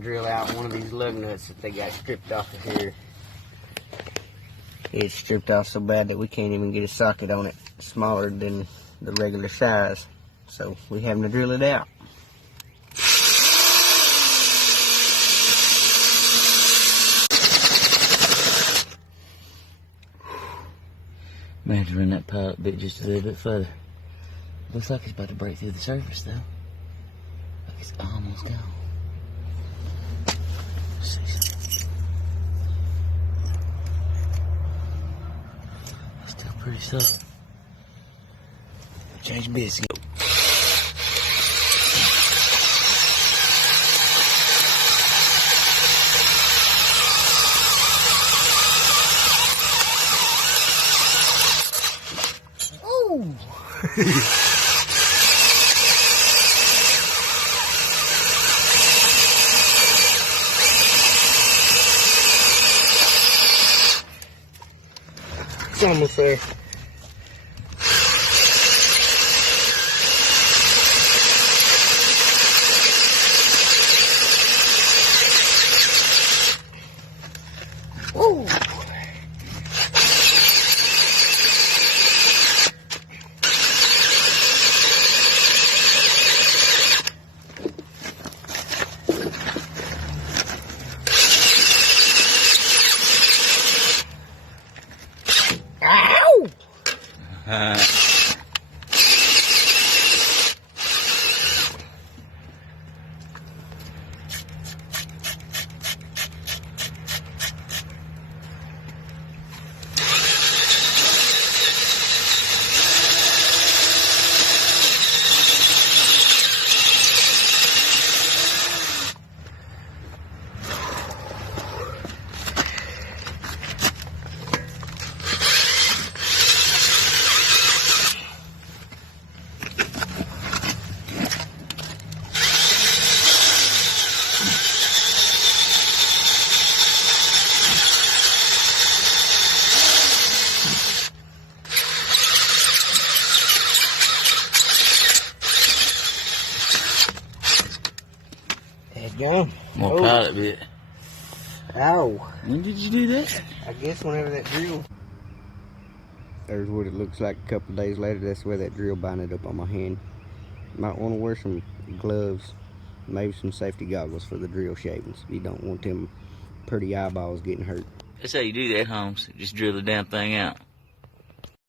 Drill out one of these lug nuts that they got stripped off of here. It's stripped off so bad that we can't even get a socket on it smaller than the regular size. So we're having to drill it out. May have to run that pipe bit just a little bit further. Looks like it's about to break through the surface though. Like it's almost gone. Still pretty solid. Change bits. Oh! It's almost there. Ooh. Ow! Gone. More pilot bit. Ow. When did you do that? I guess whenever that drill. There's what it looks like a couple of days later. That's where that drill binded up on my hand. Might want to wear some gloves, maybe some safety goggles for the drill shavings. You don't want them pretty eyeballs getting hurt. That's how you do that, Holmes. Just drill the damn thing out.